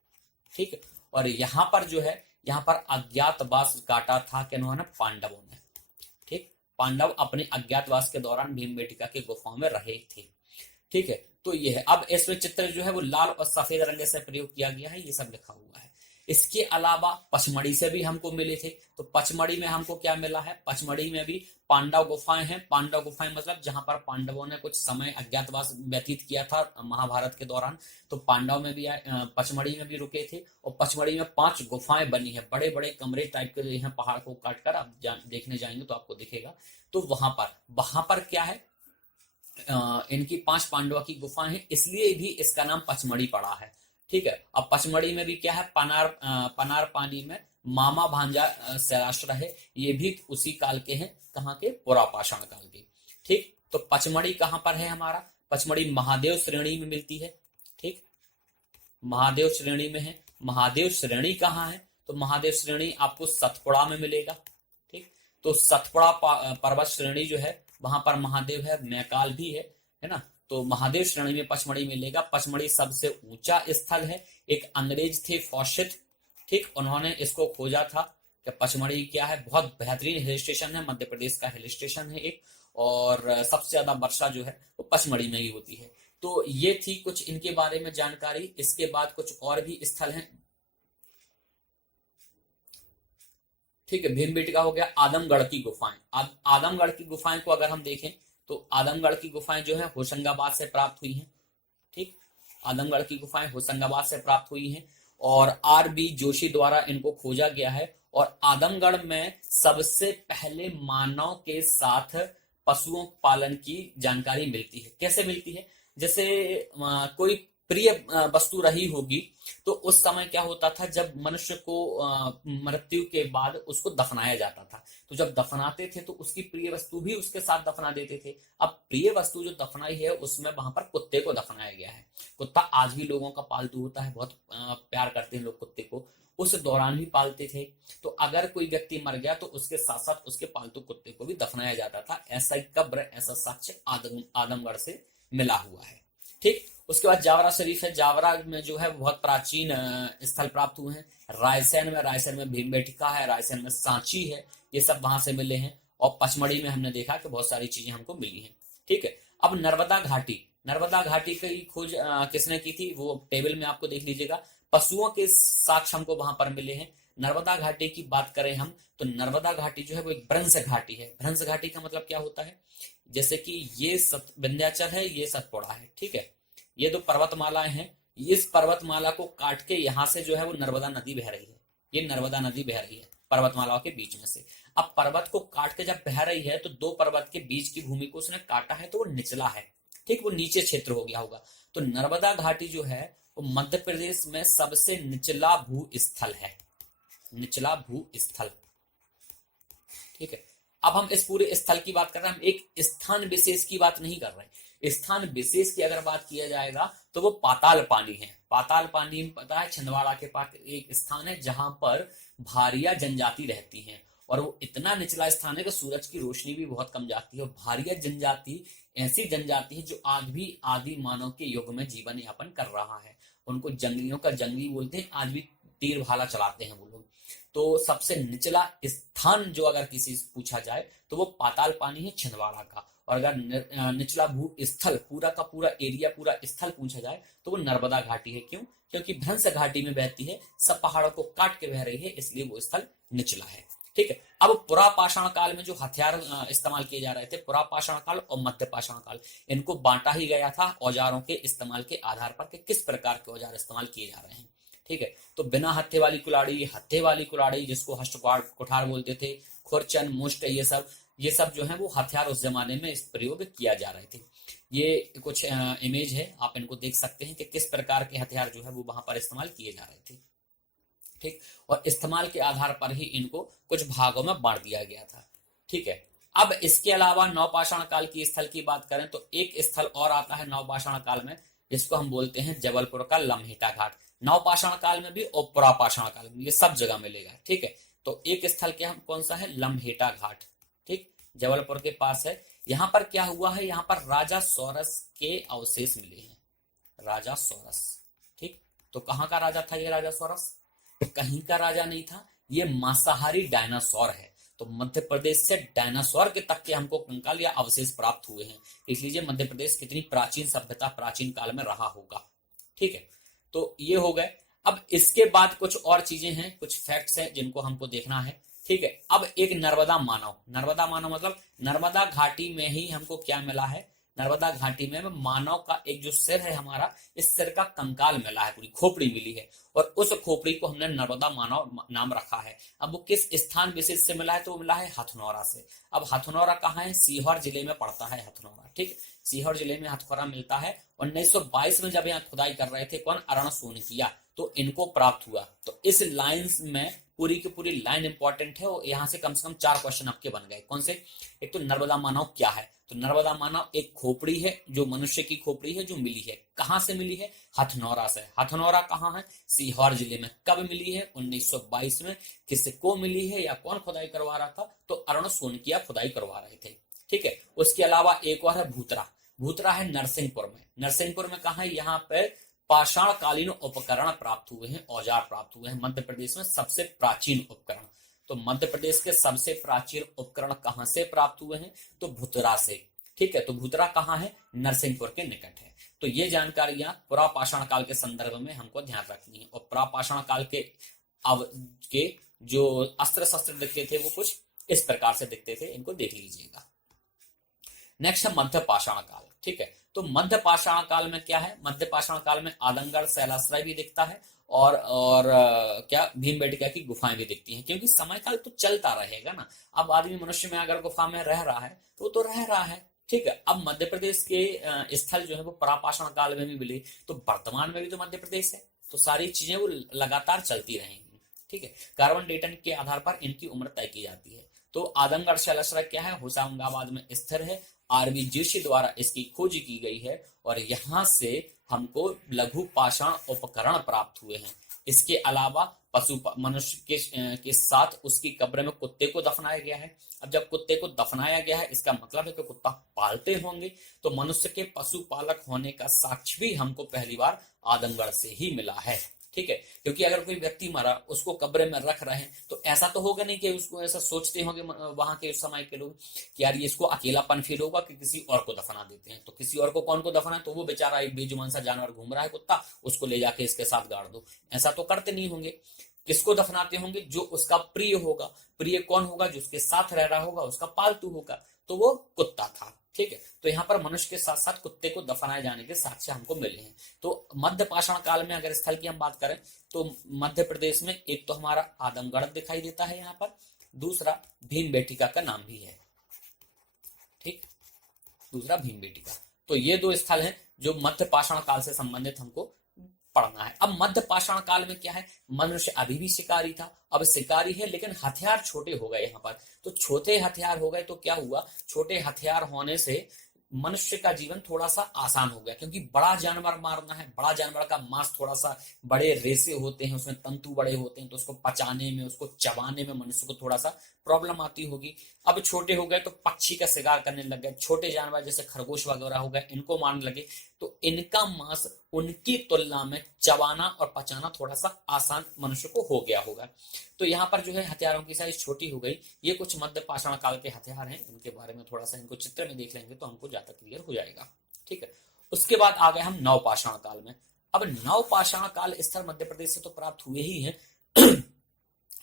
ठीक है, और यहाँ पर जो है, यहाँ पर अज्ञातवास काटा था किन्होंने? पांडवों ने। ठीक, पांडव अपने अज्ञातवास के दौरान भीमबेटका की गुफाओं में रहे थे। ठीक है, तो ये है। अब इसमें चित्र जो है वो लाल और सफेद रंग से प्रयोग किया गया है, ये सब लिखा हुआ है। इसके अलावा पचमढ़ी से भी हमको मिले थे, तो पचमढ़ी में हमको क्या मिला है? पचमढ़ी में भी पांडव गुफाएं हैं। पांडव गुफाएं मतलब जहां पर पांडवों ने कुछ समय अज्ञातवास व्यतीत किया था महाभारत के दौरान, तो पांडव में भी पचमढ़ी में भी रुके थे। और पचमढ़ी में 5 गुफाएं बनी है, बड़े बड़े कमरे टाइप के हैं, पहाड़ को काटकर आप देखने जाएंगे तो आपको दिखेगा। तो वहां पर क्या है? इनकी 5 पांडवों की गुफाएं हैं, इसलिए भी इसका नाम पचमढ़ी पड़ा है। ठीक है, अब पचमढ़ी में भी क्या है? पनार पानी में मामा भांजा सैलाश्रय है, ये भी उसी काल के हैं। कहाँ के? पुरापाषाण काल के। ठीक, तो पचमढ़ी कहाँ पर है हमारा? पचमढ़ी महादेव श्रेणी में मिलती है। ठीक, महादेव श्रेणी में है। महादेव श्रेणी कहाँ है? तो महादेव श्रेणी आपको सतपुड़ा में मिलेगा। ठीक, तो सतपुड़ा पर्वत श्रेणी जो है वहां पर महादेव है, मैकाल भी है ना। तो महादेव श्रेणी में पचमढ़ी मिलेगा। पचमढ़ी सबसे ऊंचा स्थल है। एक अंग्रेज थे फॉशेट, ठीक, उन्होंने इसको खोजा था कि पचमढ़ी क्या है, बहुत बेहतरीन हिल स्टेशन है, मध्य प्रदेश का हिल स्टेशन है एक, और सबसे ज्यादा वर्षा जो है वो पचमढ़ी में ही होती है। तो ये थी कुछ इनके बारे में जानकारी। इसके बाद कुछ और भी स्थल हैं। ठीक है, भीमबेटका हो गया। आदमगढ़ की गुफाएं, आदमगढ़ की गुफाएं को अगर हम देखें तो आदमगढ़ की गुफाएं जो है होशंगाबाद से प्राप्त हुई हैं। ठीक, आदमगढ़ की गुफाएं होशंगाबाद से प्राप्त हुई हैं और R.B. जोशी द्वारा इनको खोजा गया है। और आदमगढ़ में सबसे पहले मानव के साथ पशुओं पालन की जानकारी मिलती है। कैसे मिलती है? जैसे कोई प्रिय वस्तु रही होगी, तो उस समय क्या होता था, जब मनुष्य को मृत्यु के बाद उसको दफनाया जाता था, तो जब दफनाते थे तो उसकी प्रिय वस्तु भी उसके साथ दफना देते थे। अब प्रिय वस्तु जो दफनाई है उसमें वहां पर कुत्ते को दफनाया गया है। कुत्ता आज भी लोगों का पालतू होता है, बहुत प्यार करते हैं लोग कुत्ते को, उस दौरान भी पालते थे। तो अगर कोई व्यक्ति मर गया तो उसके साथ साथ उसके पालतू कुत्ते को भी दफनाया जाता था। ऐसा कब्र, ऐसा साक्ष्य आदमगढ़ से मिला हुआ है। ठीक, उसके बाद जावरा शरीफ है। जावरा में जो है बहुत प्राचीन स्थल प्राप्त हुए हैं। रायसेन में भीमबेटका है, रायसेन में सांची है, ये सब वहां से मिले हैं। और पचमढ़ी में हमने देखा कि बहुत सारी चीजें हमको मिली हैं। ठीक है, अब नर्मदा घाटी की खोज किसने की थी? वो टेबल में आपको देख लीजिएगा। पशुओं के साक्ष्य हमको वहां पर मिले हैं। नर्मदा घाटी की बात करें हम, तो नर्मदा घाटी जो है वो एक भ्रंश घाटी है। भ्रंश घाटी का मतलब क्या होता है? जैसे कि ये विंध्याचल है, ये सतपुड़ा है। ठीक है, ये 2 पर्वतमालाएं हैं। इस पर्वतमाला को काट के यहाँ से जो है वो नर्मदा नदी बह रही है। ये नर्मदा नदी बह रही है पर्वतमालाओं के बीच में से। अब पर्वत को काट के जब बह रही है तो 2 पर्वत के बीच की भूमि को उसने काटा है, तो वो निचला है। ठीक, वो नीचे क्षेत्र हो गया होगा। तो नर्मदा घाटी जो है वो मध्य प्रदेश में सबसे निचला भू स्थल है, निचला भू स्थल। ठीक है, अब हम इस पूरे स्थल की बात कर रहे हैं, हम एक स्थान विशेष की बात नहीं कर रहे। स्थान विशेष की अगर बात किया जाएगा तो वो पाताल पानी है। पाताल पानी पता है, छिंदवाड़ा के पास एक स्थान है जहां पर भारिया जनजाति रहती हैं, और वो इतना निचला स्थान है कि सूरज की रोशनी भी बहुत कम जाती है। भारिया जनजाति ऐसी जनजाति है जो आज भी आदि मानव के युग में जीवन यापन कर रहा है। उनको जंगलियों का जंगली बोलते हैं, आज भी तीर भाला चलाते हैं वो लोग। तो सबसे निचला स्थान जो अगर किसी से पूछा जाए तो वो पाताल पानी है छिंदवाड़ा का। और अगर निचला भू स्थल, पूरा का पूरा एरिया, पूरा स्थल पूछा जाए तो वो नर्मदा घाटी है। क्यों? क्योंकि भ्रंश घाटी में बहती है, सब पहाड़ों को काट के बह रही है, इसलिए वो स्थल निचला है। ठीक है, अब पुरापाषाण काल में जो हथियार इस्तेमाल किए जा रहे थे, पुरापाषाण काल और मध्य पाषाण काल, इनको बांटा ही गया था औजारों के इस्तेमाल के आधार पर कि किस प्रकार के औजार इस्तेमाल किए जा रहे हैं। ठीक है, तो बिना हत्थे वाली कुलाड़ी, हत्थे वाली कुलाड़ी जिसको हस्त कुठार बोलते थे, खुरचन, मुष्ट, ये सब जो है वो हथियार उस जमाने में इस प्रयोग किया जा रहे थे। ये कुछ इमेज है, आप इनको देख सकते हैं कि किस प्रकार के हथियार जो है वो वहां पर इस्तेमाल किए जा रहे थे। ठीक, और इस्तेमाल के आधार पर ही इनको कुछ भागों में बांट दिया गया था। ठीक है, अब इसके अलावा नवपाषाण काल की स्थल की बात करें तो एक स्थल और आता है नवपाषाण काल में, जिसको हम बोलते हैं जबलपुर का लम्हेटा घाट। नवपाषाण काल में भी और पुरापाषाण काल में, ये सब जगह मिलेगा। ठीक है, तो एक स्थल क्या हम कौन सा है? लम्हेटा घाट। ठीक, जबलपुर के पास है। यहाँ पर क्या हुआ है? यहाँ पर राजा सौरस के अवशेष मिले हैं। राजा सौरस। ठीक, तो कहाँ का राजा था ये राजा सौरस? कहीं का राजा नहीं था, ये मांसाहारी डायनासोर है। तो मध्य प्रदेश से डायनासोर के तक के हमको कंकाल या अवशेष प्राप्त हुए हैं। इसलिए मध्य प्रदेश कितनी प्राचीन सभ्यता प्राचीन काल में रहा होगा। ठीक है, तो ये हो गए। अब इसके बाद कुछ और चीजें हैं, कुछ फैक्ट्स हैं जिनको हमको देखना है। ठीक है, अब एक नर्मदा मानव, नर्मदा मानव मतलब नर्मदा घाटी में ही हमको क्या मिला है, नर्मदा घाटी में मानव का एक जो सिर है हमारा, इस सिर का कंकाल मिला है, पूरी खोपड़ी मिली है, और उस खोपड़ी को हमने नर्मदा मानव नाम रखा है। अब वो किस स्थान विशेष से मिला है, तो वो मिला है हथनौरा से। अब हथनौरा कहाँ है? सीहोर जिले में पड़ता है हथनौरा। ठीक, सीहोर जिले में हथनौरा मिलता है। 1922 में जब यहाँ खुदाई कर रहे थे कौन, अरुण सोनकिया, तो इनको प्राप्त हुआ। तो इस लाइंस में पूरी की पूरी लाइन इंपॉर्टेंट है, और यहाँ से कम 4 क्वेश्चन आपके बन गए। कौन से? एक तो नर्मदा मानव क्या है, तो नर्मदा मानव एक खोपड़ी है, जो मनुष्य की खोपड़ी है, जो मिली है। कहां से मिली है? हथनौरा से। हथनौरा कहाँ है? सीहोर जिले में। कब मिली है? 1922 में। किसको मिली है या कौन खुदाई करवा रहा था? तो अरुण सोनकिया खुदाई करवा रहे थे। ठीक है, उसके अलावा एक और है भूतरा। भूतरा है नरसिंहपुर में। नरसिंहपुर में कहा है? यहाँ पे पाषाण कालीन उपकरण प्राप्त हुए हैं, औजार प्राप्त हुए हैं। मध्य प्रदेश में सबसे प्राचीन उपकरण, तो मध्य प्रदेश के सबसे प्राचीन उपकरण कहां से प्राप्त हुए हैं? तो भूतरा से। ठीक है, तो भूतरा कहां है? नरसिंहपुर के निकट है। तो ये जानकारियां पुरापाषाण काल के संदर्भ में हमको ध्यान रखनी है। और पुरापाषाण काल के जो अस्त्र शस्त्र दिखते थे वो कुछ इस प्रकार से दिखते थे, इनको देख लीजिएगा। नेक्स्ट है मध्य पाषाण काल। ठीक है, तो मध्य पाषाण काल में क्या है? मध्य पाषाण काल में आदमगढ़ शैलाश्रय भी दिखता है, और क्या भीमबेटका की गुफाएं भी दिखती हैं, क्योंकि समय काल तो चलता रहेगा ना। अब आदमी मनुष्य में अगर गुफा में रह रहा है तो वो तो रह रहा है। ठीक है, अब मध्य प्रदेश के स्थल जो है वो प्रापाषाण काल में भी मिले, तो वर्तमान में भी तो मध्य प्रदेश है, तो सारी चीजें वो लगातार चलती रहेंगी। ठीक है, कार्बन डेटन के आधार पर इनकी उम्र तय की जाती है। तो आदमगढ़ शैलाश्रय क्या है? होशंगाबाद में स्थिर है। आरबी जोशी द्वारा इसकी खोज की गई है, और यहां से हमको लघु पाषाण उपकरण प्राप्त हुए हैं। इसके अलावा पशु मनुष्य के साथ उसकी कब्र में कुत्ते को दफनाया गया है। अब जब कुत्ते को दफनाया गया है, इसका मतलब है कि कुत्ता पालते होंगे, तो मनुष्य के पशुपालक होने का साक्ष्य भी हमको पहली बार आदमगढ़ से ही मिला है। ठीक है, क्योंकि अगर कोई व्यक्ति मरा, उसको कब्र में रख रहे हैं, तो ऐसा तो होगा नहीं कि उसको ऐसा सोचते होंगे वहां के उस समय के लोग कि यार ये इसको अकेलापन फील होगा कि किसी और को दफना देते हैं। तो किसी और को कौन को दफना है? तो वो बेचारा एक बेजुबान सा जानवर घूम रहा है कुत्ता, उसको ले जाके इसके साथ गाड़ दो। ऐसा तो करते नहीं होंगे। किसको दफनाते होंगे? जो उसका प्रिय होगा। प्रिय कौन होगा? जो उसके साथ रह रहा होगा, उसका पालतू होगा, तो वो कुत्ता था। ठीक है, तो यहाँ पर मनुष्य के साथ साथ कुत्ते को दफनाए जाने के साक्ष्य हमको मिले हैं। तो मध्य पाषाण काल में अगर स्थल की हम बात करें, तो मध्य प्रदेश में एक तो हमारा आदमगढ़ दिखाई देता है यहाँ पर, दूसरा भीमबेटका का नाम भी है। ठीक, दूसरा भीमबेटका। तो ये 2 स्थल हैं जो मध्य पाषाण काल से संबंधित हमको पढ़ना है। अब मध्य पाषाण काल में क्या है? मनुष्य अभी भी शिकारी था। अब शिकारी है, लेकिन हथियार छोटे हो गए यहाँ पर। तो छोटे हथियार हो गए तो क्या हुआ? छोटे हथियार होने से मनुष्य का जीवन थोड़ा सा आसान हो गया, क्योंकि बड़ा जानवर मारना है, बड़ा जानवर का मांस थोड़ा सा बड़े रेसे होते हैं, उसमें तंतु बड़े होते हैं, तो उसको पचाने में, उसको चबाने में मनुष्य को थोड़ा सा प्रॉब्लम आती होगी। अब छोटे हो गए तो पक्षी का शिकार करने लग गए, छोटे जानवर जैसे खरगोश वगैरह हो गए, इनको मारने लगे, तो इनका मांस उनकी तुलना में चबाना और पचाना थोड़ा सा आसान मनुष्य को हो गया होगा। तो यहाँ पर जो है हथियारों की साइज छोटी हो गई। ये कुछ मध्य पाषाण काल के हथियार हैं, इनके बारे में थोड़ा सा इनको चित्र में देख लेंगे तो हमको ज्यादा क्लियर हो जाएगा। ठीक है, उसके बाद आ गए हम नवपाषाण काल में। अब नवपाषाण काल स्थल मध्य प्रदेश से तो प्राप्त हुए ही हैं।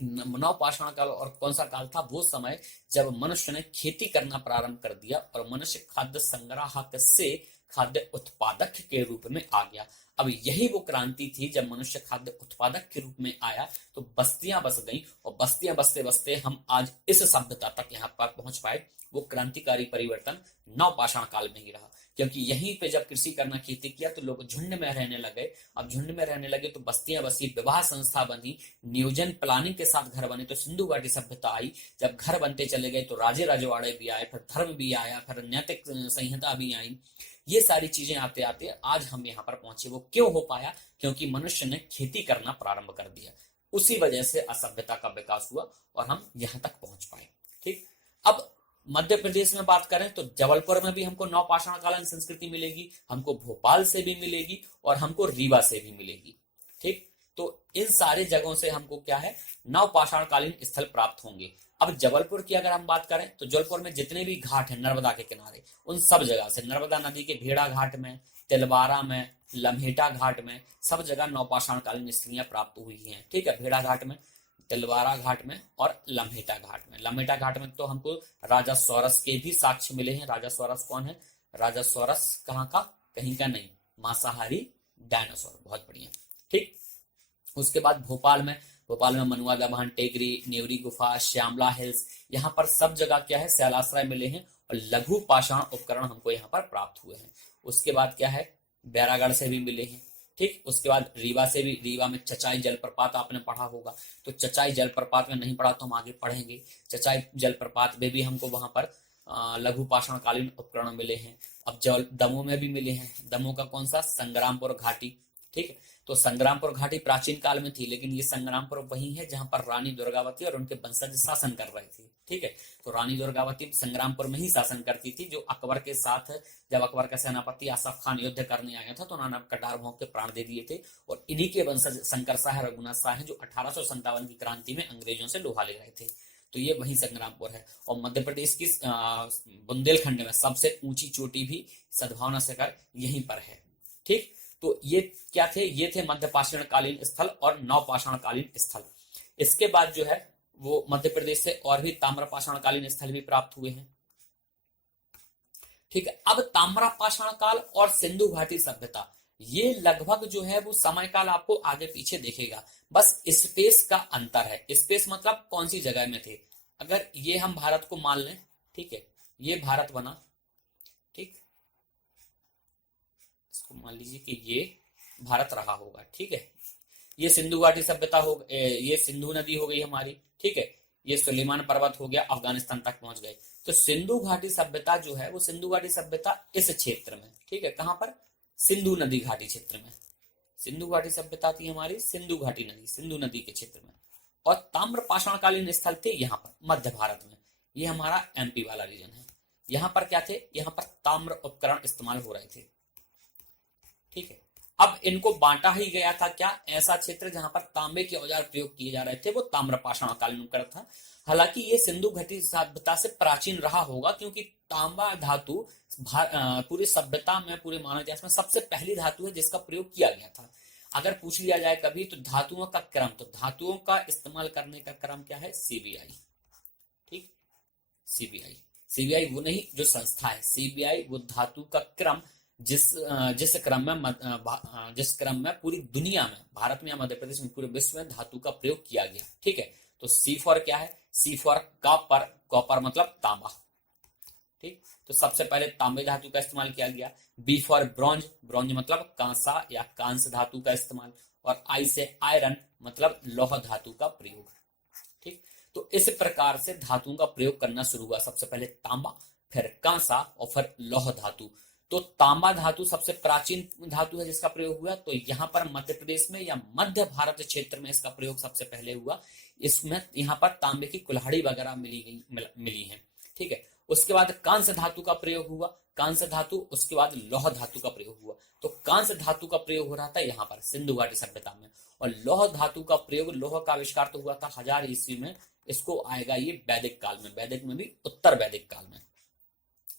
नवपाषाण काल और कौन सा काल था? वो समय जब मनुष्य ने खेती करना प्रारंभ कर दिया और मनुष्य खाद्य संग्राहक से खाद्य उत्पादक के रूप में आ गया। अब यही वो क्रांति थी जब मनुष्य खाद्य उत्पादक के रूप में आया, तो बस्तियां बस गई, और बस्तियां बसते बसते हम आज इस सभ्यता तक यहाँ पर पहुंच पाए। वो क्रांतिकारी परिवर्तन नवपाषाण काल में ही रहा, क्योंकि यहीं पे जब कृषि करना, खेती किया, तो लोग झुंड में रहने लगे। अब झुंड में रहने लगे तो बस्तियां बसी, विवाह संस्था बनी, नियोजन प्लानिंग के साथ घर बने, तो सिंधु घाटी सभ्यता आई। जब घर बनते चले गए तो राजे राजवाड़े भी आए, फिर धर्म भी आया, फिर नैतिक संहिता भी आई। ये सारी चीजें आते आते आज हम यहाँ पर पहुंचे। वो क्यों हो पाया? क्योंकि मनुष्य ने खेती करना प्रारंभ कर दिया। उसी वजह से असभ्यता का विकास हुआ और हम यहाँ तक पहुंच पाए। ठीक, अब मध्य प्रदेश में बात करें तो जबलपुर में भी हमको नवपाषाण कालीन संस्कृति मिलेगी, हमको भोपाल से भी मिलेगी और हमको रीवा से भी मिलेगी। ठीक, तो इन सारी जगहों से हमको क्या है, नवपाषाण कालीन स्थल प्राप्त होंगे। अब जबलपुर की अगर हम बात करें तो जबलपुर में जितने भी घाट हैं नर्मदा के किनारे, उन सब जगह से, नर्मदा नदी के भेड़ा घाट में, तिलवारा में, लम्हेटा घाट में, सब जगह नवपाषाण कालीन स्थलियां प्राप्त हुई हैं। ठीक है, भेड़ा घाट में, तिलवारा घाट में और लम्हेटा घाट में। लम्हेटा घाट में तो हमको राजा सौरस के भी साक्ष्य मिले हैं। राजा सौरस कौन है? राजा सौरस कहाँ का? कहीं का नहीं, मांसाहारी डायनासोर। बहुत बढ़िया। ठीक, उसके बाद भोपाल में मनुआ दमन, टेकरी, नेवरी गुफा, श्यामला हिल्स, यहाँ पर सब जगह क्या है, शैलाश्रय मिले हैं और लघु पाषाण उपकरण हमको यहाँ पर प्राप्त हुए हैं। उसके बाद क्या है, बैरागढ़ से भी मिले हैं। ठीक, उसके बाद रीवा से भी, रीवा में चचाई जलप्रपात आपने पढ़ा होगा, तो चचाई जलप्रपात में नहीं पढ़ा तो हम आगे पढ़ेंगे। चचाई जलप्रपात में भी हमको वहां पर लघु पाषाण कालीन उपकरण मिले हैं। अब दमोह में भी मिले हैं। दमोह का कौन सा? संग्रामपुर घाटी। ठीक है, तो संग्रामपुर घाटी प्राचीन काल में थी, लेकिन ये संग्रामपुर वही है जहां पर रानी दुर्गावती और उनके वंशज शासन कर रहे थे। ठीक है, तो रानी दुर्गावती संग्रामपुर में ही शासन करती थी, जो अकबर के साथ, जब अकबर का सेनापति आसफ खान युद्ध करने आया था तो उन्होंने कटार भोंक के प्राण दे दिए थे। और इन्हीं के वंशज शंकर शाह, रघुनाथ शाह हैं, जो 1857 की क्रांति में अंग्रेजों से लोहा ले रहे थे। तो ये वही संग्रामपुर है। और मध्य प्रदेश की बुंदेलखंड में सबसे ऊंची चोटी भी सद्भावना शिखर यहीं पर है। ठीक, तो ये क्या थे? ये थे मध्य पाषाण कालीन स्थल और नवपाषाण कालीन स्थल। इसके बाद जो है वो मध्य प्रदेश से और भी ताम्र पाषाण कालीन स्थल भी प्राप्त हुए हैं। ठीक है, अब ताम्र पाषाण काल और सिंधु घाटी सभ्यता, ये लगभग जो है वो समय काल आपको आगे पीछे देखेगा, बस स्पेस का अंतर है। स्पेस मतलब कौन सी जगह में थे। अगर ये हम भारत को मान लें, ठीक है, ये भारत बना, ठीक, इसको मान लीजिए कि ये भारत रहा होगा। ठीक है, ये सिंधु घाटी सभ्यता हो, ये सिंधु नदी हो गई हमारी। ठीक है, ये सुलेमान पर्वत हो गया, अफगानिस्तान तक पहुंच गए। तो सिंधु घाटी सभ्यता जो है वो सिंधु घाटी सभ्यता इस क्षेत्र में, ठीक है, कहां पर? सिंधु नदी घाटी क्षेत्र में। सिंधु घाटी सभ्यता थी हमारी सिंधु घाटी नदी, सिंधु नदी के क्षेत्र में। और ताम्र पाषाण कालीन स्थल थे यहाँ पर मध्य भारत में। ये हमारा एमपी वाला रीजन है। यहाँ पर क्या थे? यहाँ पर ताम्र उपकरण इस्तेमाल हो रहे थे। ठीक है, अब इनको बांटा ही गया था क्या? ऐसा क्षेत्र जहां पर तांबे के औजार प्रयोग किए जा रहे थे वो ताम्र पाषाण कालीन उपकरण था। हालांकि ये सिंधु घाटी सभ्यता से प्राचीन रहा होगा, क्योंकि तांबा धातु पूरी सभ्यता में, पूरे मानव इतिहास में सबसे पहली धातु है जिसका प्रयोग किया गया था। अगर पूछ लिया जाए कभी तो धातुओं का क्रम, तो धातुओं का इस्तेमाल करने का क्रम क्या है? सीबीआई। ठीक, सीबीआई वो नहीं जो संस्था है, सीबीआई वो धातु का क्रम जिस क्रम में पूरी दुनिया में, भारत में या मध्य प्रदेश में, पूरे विश्व में धातु का प्रयोग किया गया। ठीक है, तो सी फॉर क्या है? सी फॉर कॉपर, कॉपर मतलब तांबा। ठीक, तो सबसे पहले तांबे धातु का इस्तेमाल किया गया। बी फॉर ब्रॉन्ज, ब्रॉन्ज मतलब कांसा या कांस्य धातु का इस्तेमाल। और आई से आयरन मतलब लौह धातु का प्रयोग। ठीक, तो इस प्रकार से धातुओं का प्रयोग करना शुरू हुआ। सबसे पहले तांबा, फिर कांसा और फिर लौह धातु। तो तांबा धातु सबसे प्राचीन धातु है जिसका प्रयोग हुआ। तो यहाँ पर मध्य प्रदेश में या मध्य भारत क्षेत्र में इसका प्रयोग सबसे पहले हुआ। इसमें यहाँ पर तांबे की कुल्हाड़ी वगैरह मिली है। ठीक है, उसके बाद कांस्य धातु का प्रयोग हुआ, कांस्य धातु, उसके बाद लौह धातु का प्रयोग हुआ। तो कांस्य धातु का प्रयोग हो रहा था यहाँ पर सिंधु घाटी सभ्यता में। और लौह धातु का प्रयोग, लोह का आविष्कार तो हुआ था 1000 ईस्वी में। इसको आएगा ये वैदिक काल में, वैदिक में भी उत्तर वैदिक काल में।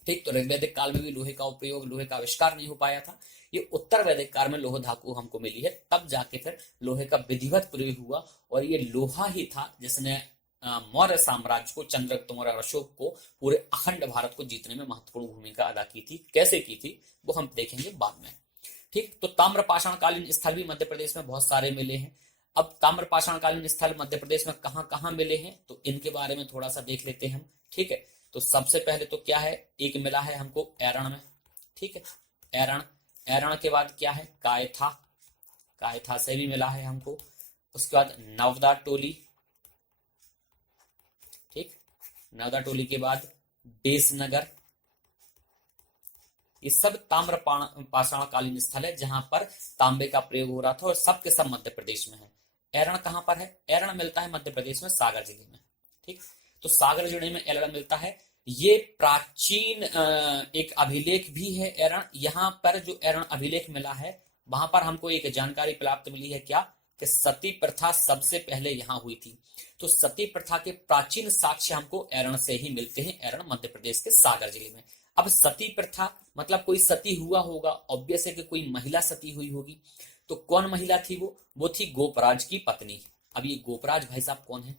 ठीक, तो ऋग्वैदिक काल में भी लोहे का उपयोग, लोहे का आविष्कार नहीं हो पाया था। ये उत्तर वैदिक काल में लोह धातु हमको मिली है, तब जाके फिर लोहे का विधिवत प्रयोग हुआ। और ये लोहा ही था जिसने मौर्य साम्राज्य को, चंद्रगुप्त मौर्य और अशोक को, पूरे अखंड भारत को जीतने में महत्वपूर्ण भूमिका अदा की थी। कैसे की थी वो हम देखेंगे बाद में। ठीक, तो ताम्र पाषाण कालीन स्थल भी मध्य प्रदेश में बहुत सारे मिले हैं। अब ताम्र पाषाण कालीन स्थल मध्य प्रदेश में कहां कहां मिले हैं तो इनके बारे में थोड़ा सा देख लेते हैं हम। ठीक है, तो सबसे पहले तो क्या है, एक मिला है हमको एरण में। ठीक है, एरण के बाद क्या है? कायथा से भी मिला है हमको। उसके बाद नवदा टोली। ठीक, नवदा टोली के बाद बेसनगर। ये सब ताम्र पाषाण कालीन स्थल है जहां पर तांबे का प्रयोग हो रहा था और सब के सब मध्य प्रदेश में है। एरण कहां पर है? एरण मिलता है मध्य प्रदेश में सागर जिले में। ठीक, तो सागर जिले में एरण मिलता है। ये प्राचीन एक अभिलेख भी है एरण। यहाँ पर जो एरण अभिलेख मिला है वहां पर हमको एक जानकारी प्राप्त मिली है क्या, कि सती प्रथा सबसे पहले यहाँ हुई थी। तो सती प्रथा के प्राचीन साक्ष्य हमको एरण से ही मिलते हैं, एरण मध्य प्रदेश के सागर जिले में। अब सती प्रथा मतलब कोई सती हुआ होगा, ऑब्वियस है कि कोई महिला सती हुई होगी। तो कौन महिला थी वो थी गोपराज की पत्नी। अब ये गोपराज भाई साहब कौन है,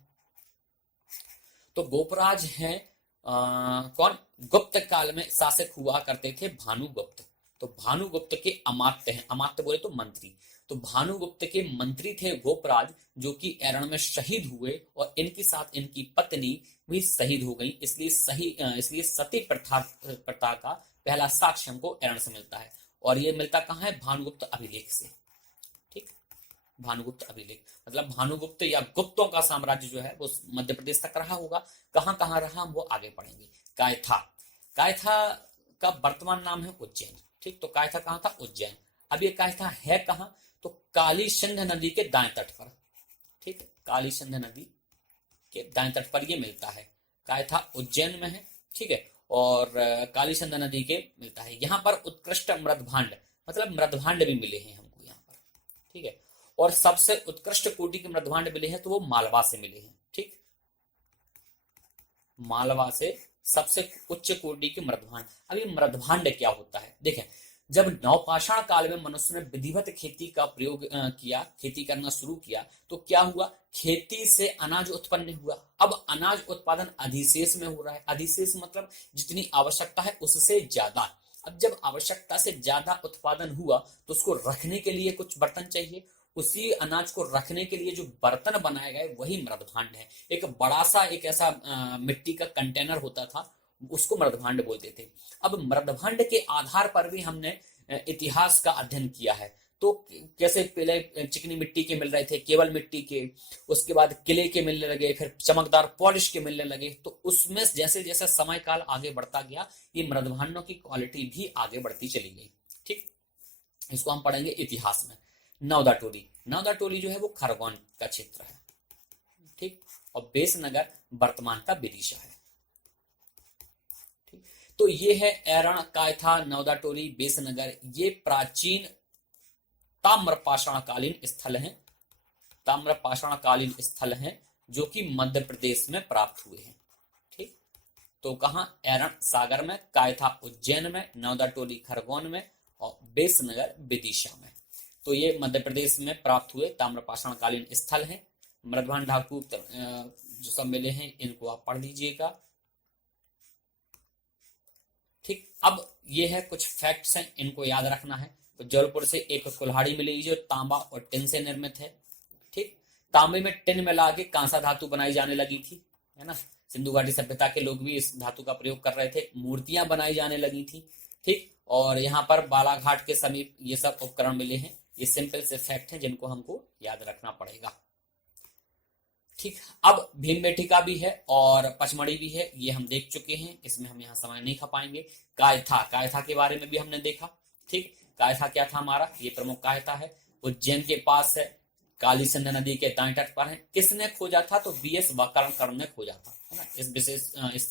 तो गोपराज हैं कौन, गुप्त काल में शासक हुआ करते थे भानुगुप्त। तो भानुगुप्त के अमात्य हैं, अमात्य बोले तो मंत्री। तो भानुगुप्त के मंत्री थे गोपराज, जो कि एरण में शहीद हुए और इनके साथ इनकी पत्नी भी शहीद हो गई। इसलिए सती प्रथा का पहला साक्ष्य हमको एरण से मिलता है। और ये मिलता कहाँ है, भानुगुप्त अभिलेख से। ठीक, भानुगुप्त अभिलेख मतलब भानुगुप्त या गुप्तों का साम्राज्य जो है वो मध्य प्रदेश तक रहा होगा। कहां कहां रहा हम वो आगे पढ़ेंगे। कायथा, कायथा का वर्तमान नाम है उज्जैन। ठीक, तो कायथा कहां था, उज्जैन। अब ये कायथा है कहां, तो काली सिंध नदी के दाएं तट पर। ठीक, काली सिंध नदी के दाएं तट पर ये मिलता है। कायथा उज्जैन में है। ठीक है, और काली सिंध नदी के मिलता है। यहाँ पर उत्कृष्ट मृदभांड मतलब मृदभांड भी मिले हैं हमको यहाँ पर। ठीक है, और सबसे उत्कृष्ट कोटि के मृदभांड मिले हैं तो वो मालवा से मिले हैं। ठीक, मालवा से सबसे उच्च कोटि के मृदभांड। अब ये मृदभांड क्या होता है, देखें, जब नवपाषाण काल में मनुष्य ने विधिवत खेती का प्रयोग किया, खेती करना शुरू किया, तो क्या हुआ, खेती से अनाज उत्पन्न हुआ। अब अनाज उत्पादन अधिशेष में हो रहा है। अधिशेष मतलब जितनी आवश्यकता है उससे ज्यादा। अब जब आवश्यकता से ज्यादा उत्पादन हुआ तो उसको रखने के लिए कुछ बर्तन चाहिए। उसी अनाज को रखने के लिए जो बर्तन बनाए गए वही मृदभांड है। एक बड़ा सा एक ऐसा मिट्टी का कंटेनर होता था, उसको मृदभांड बोलते थे। अब मृदभांड के आधार पर भी हमने इतिहास का अध्ययन किया है। तो कैसे पहले चिकनी मिट्टी के मिल रहे थे, केवल मिट्टी के, उसके बाद किले के मिलने लगे, फिर चमकदार पॉलिश के मिलने लगे। तो उसमें जैसे जैसे समय काल आगे बढ़ता गया ये मृदभांडों की क्वालिटी भी आगे बढ़ती चली गई। ठीक, इसको हम पढ़ेंगे इतिहास में। नौदा टोली, नौदा टोली जो है वो खरगोन का क्षेत्र है। ठीक, और बेसनगर वर्तमान का विदिशा है। ठीक, तो ये है एरण, कायथा, नौदा टोली, बेसनगर। ये प्राचीन ताम्रपाषाणकालीन स्थल हैं, ताम्रपाषाणकालीन स्थल हैं जो कि मध्य प्रदेश में प्राप्त हुए हैं। ठीक, तो कहां, एरण सागर में, कायथा उज्जैन में, नौदा टोली खरगोन में और बेसनगर विदिशा में। तो ये मध्य प्रदेश में प्राप्त हुए ताम्रपाषाणकालीन स्थल हैं। मृदभांड ढाकू जो सब मिले हैं इनको आप पढ़ लीजिएगा। ठीक, अब ये है कुछ फैक्ट्स हैं, इनको याद रखना है। तो जबलपुर से एक कुल्हाड़ी मिली जो तांबा और टिन से निर्मित है। ठीक, तांबे में टिन मिला के कांसा धातु बनाई जाने लगी थी, है ना। सिंधु घाटी सभ्यता के लोग भी इस धातु का प्रयोग कर रहे थे। मूर्तियां बनाई जाने लगी थी। ठीक, और यहाँ पर बालाघाट के समीप ये सब उपकरण मिले हैं। ये सिंपल से फैक्ट हैं जिनको हमको याद रखना पड़ेगा। ठीक, अब भीमबेटका भी है और पचमढ़ी भी है, ये हम देख चुके हैं, इसमें हम यहाँ समय नहीं खपाएंगे। कायथा, कायथा के बारे में भी हमने देखा। ठीक, कायथा क्या था हमारा, ये प्रमुख कायथा है, उज्जैन के पास है, काली सिंध नदी के दाएं तट पर है। किसने खोजा था, तो बीएस वकरण ने खोजा था, है ना। इस विशेष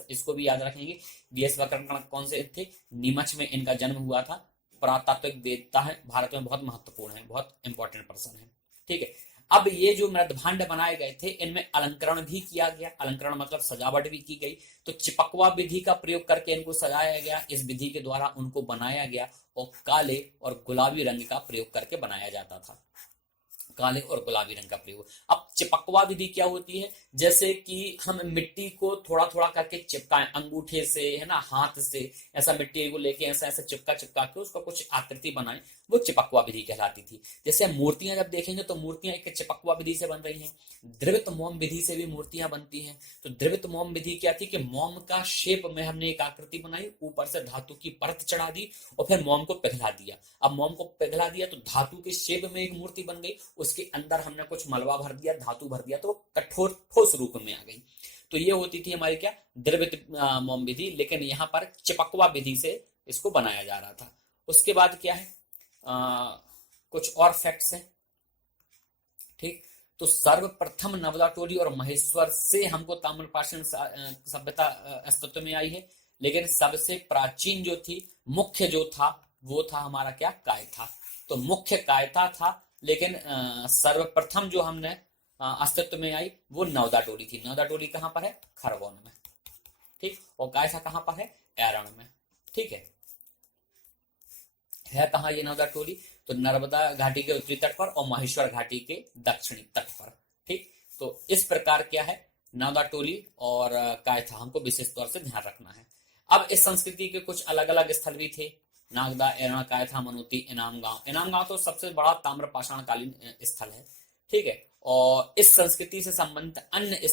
इसको भी याद रखेंगे। बीएस वकरण कौन से थे, नीमच में इनका जन्म हुआ था। पुरातात्विक वेदता है, भारत में बहुत महत्वपूर्ण है, बहुत इंपॉर्टेंट पर्सन है। ठीक है, अब ये जो मृदभांड बनाए गए थे इनमें अलंकरण भी किया गया। अलंकरण मतलब सजावट भी की गई। तो चिपकवा विधि का प्रयोग करके इनको सजाया गया। इस विधि के द्वारा उनको बनाया गया और काले और गुलाबी रंग का प्रयोग करके बनाया जाता था, काले और गुलाबी रंग का प्रयोग। अब चिपकवा विधि क्या होती है, जैसे कि हम मिट्टी को थोड़ा थोड़ा करके चिपकाएं अंगूठे से, है ना, हाथ से, ऐसा मिट्टी को लेके ऐसा ऐसा चिपका चिपका के उसका कुछ आकृति बनाएं, वो चिपकवा विधि कहलाती थी। जैसे मूर्तियां जब देखेंगे तो मूर्तियां एक चिपकवा विधि से बन रही हैं। द्रवित मोम विधि से भी मूर्तियां बनती हैं। तो द्रवित मोम विधि क्या थी कि मोम का शेप में हमने एक आकृति बनाई, ऊपर से धातु की परत चढ़ा दी और फिर मोम को पिघला दिया। अब मोम को पिघला दिया तो धातु के शेप में एक मूर्ति बन गई, उसके अंदर हमने कुछ मलबा भर दिया, धातु भर दिया, तो कठोर ठोस रूप में आ गई। तो ये होती थी हमारी क्या, द्रवित मोम विधि। लेकिन यहाँ पर चिपकवा विधि से इसको बनाया जा रहा था। उसके बाद क्या है, कुछ और फैक्ट्स हैं। ठीक, तो सर्वप्रथम नर्मदा टोली और महेश्वर से हमको ताम्रपाषाण सभ्यता अस्तित्व में आई है, लेकिन सबसे प्राचीन जो थी, मुख्य जो था, वो था हमारा क्या, कायथा। तो मुख्य कायथा था, लेकिन सर्वप्रथम जो हमने अस्तित्व में आई वो नर्मदा टोली थी। नर्मदा टोली कहां पर है, खरगोन में, ठीक। और कायथा कहां पर है, एरण में, ठीक है कहां ये नर्मदा टोली, तो नर्मदा घाटी के उत्तरी तट पर और महेश्वर घाटी के दक्षिणी तट पर, ठीक। तो इस प्रकार क्या है, नर्मदा टोली और कायथा हमको विशेष तौर से ध्यान रखना है। अब इस संस्कृति के कुछ अलग अलग स्थल भी थे, नागदा, एरण, कायथा, मनोती, इनाम गांव। इनाम गांव तो सबसे बड़ा ताम्रपाषाण कालीन स्थल है, ठीक है। और इस संस्कृति से संबंधित अन्य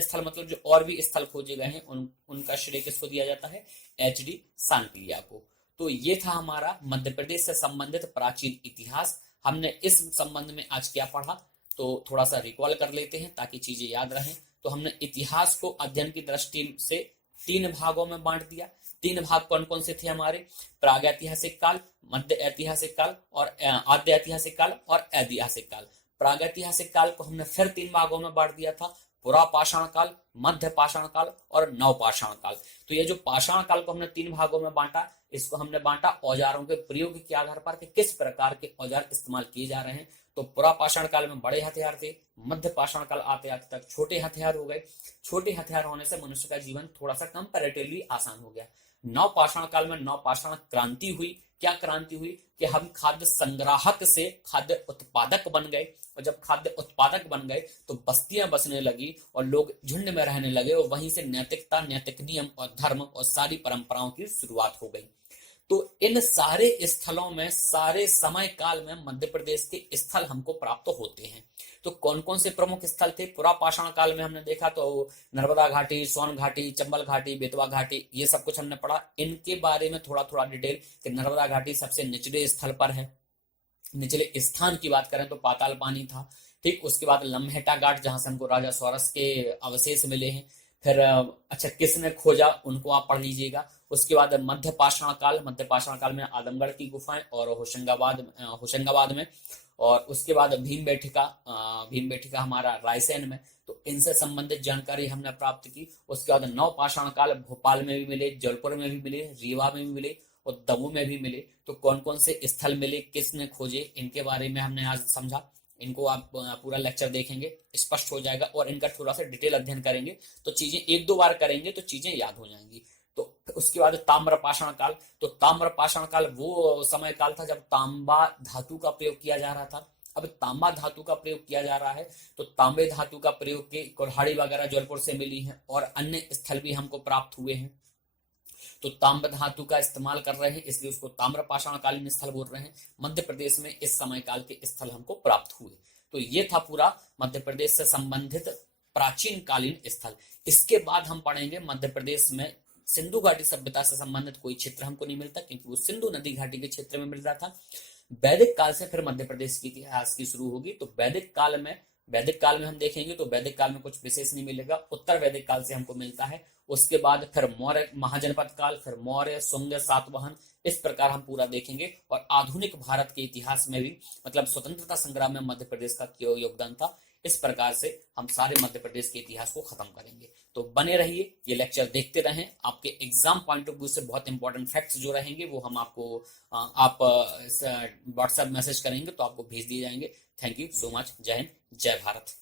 स्थल मतलब जो और भी स्थल खोजे गए हैं उनका श्रेय किसको दिया जाता है, एच.डी. सांकलिया को। तो ये था हमारा मध्य प्रदेश से संबंधित प्राचीन इतिहास। हमने इस संबंध में आज क्या पढ़ा, तो थोड़ा सा रिकॉल कर लेते हैं ताकि चीजें याद रहें। तो हमने इतिहास को अध्ययन की दृष्टि से 3 भागों में बांट दिया। 3 भाग कौन कौन से थे हमारे, प्रागैतिहासिक काल, मध्य ऐतिहासिक काल और आद्य ऐतिहासिक काल और ऐतिहासिक काल। प्रागैतिहासिक काल को हमने फिर 3 भागों में बांट दिया था, पुरापाषाण काल, मध्य पाषाण काल और नवपाषाण काल। तो ये जो पाषाण काल को हमने 3 भागों में बांटा, इसको हमने बांटा औजारों के प्रयोग के आधार पर कि किस प्रकार के औजार इस्तेमाल किए जा रहे हैं। तो पुरापाषाण काल में बड़े हथियार थे, मध्य पाषाण काल आते आते तक छोटे हथियार हो गए। छोटे हथियार होने से मनुष्य का जीवन थोड़ा सा कंपैरेटिवली आसान हो गया। नवपाषाण काल में नवपाषाण क्रांति हुई। क्या क्रांति हुई कि हम खाद्य संग्राहक से खाद्य उत्पादक बन गए, और जब खाद्य उत्पादक बन गए तो बस्तियां बसने लगी और लोग झुंड में रहने लगे, और वहीं से नैतिकता, नैतिक नियम और धर्म और सारी परंपराओं की शुरुआत हो गई। तो इन सारे स्थलों में, सारे समय काल में मध्य प्रदेश के स्थल हमको प्राप्त होते हैं। तो कौन कौन से प्रमुख स्थल थे, पुरापाषाण काल में हमने देखा तो नर्मदा घाटी, सोन घाटी, चंबल घाटी, बेतवा घाटी, ये सब कुछ हमने पढ़ा। इनके बारे में थोड़ा थोड़ा डिटेल कि नर्मदा घाटी सबसे निचले स्थल पर है। निचले स्थान की बात करें तो पाताल पानी था, ठीक। उसके बाद लम्हेटा घाट, जहां से हमको राजा सौरस के अवशेष मिले हैं। फिर अच्छा, किसने खोजा, उनको आप पढ़ लीजिएगा। उसके बाद मध्य पाषाण काल में आदमगढ़ की गुफाएं और होशंगाबाद में, और उसके बाद भीमबेटका हमारा रायसेन में। तो इनसे संबंधित जानकारी हमने प्राप्त की। उसके बाद नवपाषाण काल भोपाल में भी मिले, जयपुर में भी मिले, रीवा में भी मिले और दमोह में भी मिले। तो कौन कौन से स्थल मिले, किसने खोजे, इनके बारे में हमने आज समझा। इनको आप पूरा लेक्चर देखेंगे, स्पष्ट हो जाएगा, और इनका थोड़ा सा डिटेल अध्ययन करेंगे तो चीजें 1-2 बार करेंगे तो चीजें याद हो जाएंगी। तो उसके बाद ताम्रपाषाण काल, तो ताम्रपाषाण काल वो समय काल था जब तांबा धातु का प्रयोग किया जा रहा था। अब तांबा धातु का प्रयोग किया जा रहा है तो तांबे धातु का प्रयोग के कुल्हाड़ी वगैरह जयपुर से मिली है, और अन्य स्थल भी हमको प्राप्त हुए हैं। तो ताम्र धातु का इस्तेमाल कर रहे हैं, इसलिए उसको ताम्रपाषाण कालीन स्थल बोल रहे हैं। मध्य प्रदेश में इस समय काल के स्थल हमको प्राप्त हुए। तो ये था पूरा मध्य प्रदेश से संबंधित प्राचीन कालीन स्थल। इसके बाद हम पढ़ेंगे मध्य प्रदेश में सिंधु घाटी सभ्यता से संबंधित कोई क्षेत्र हमको नहीं मिलता, क्योंकि वो सिंधु नदी घाटी के क्षेत्र में मिल रहा था। वैदिक काल से फिर मध्य प्रदेश की इतिहास की शुरू होगी। तो वैदिक काल में हम देखेंगे तो वैदिक काल में कुछ विशेष नहीं मिलेगा, उत्तर वैदिक काल से हमको मिलता है। उसके बाद फिर मौर्य महाजनपद काल, फिर मौर्य, शुंग, सातवाहन, इस प्रकार हम पूरा देखेंगे। और आधुनिक भारत के इतिहास में भी, मतलब स्वतंत्रता संग्राम में मध्य प्रदेश का क्या योगदान था, इस प्रकार से हम सारे मध्य प्रदेश के इतिहास को खत्म करेंगे। तो बने रहिए, ये लेक्चर देखते रहें। आपके एग्जाम पॉइंट ऑफ व्यू से बहुत इंपॉर्टेंट फैक्ट्स जो रहेंगे वो हम आपको आप व्हाट्सएप मैसेज करेंगे तो आपको भेज दिए जाएंगे। Thank you so much. जय हिंद, जय भारत।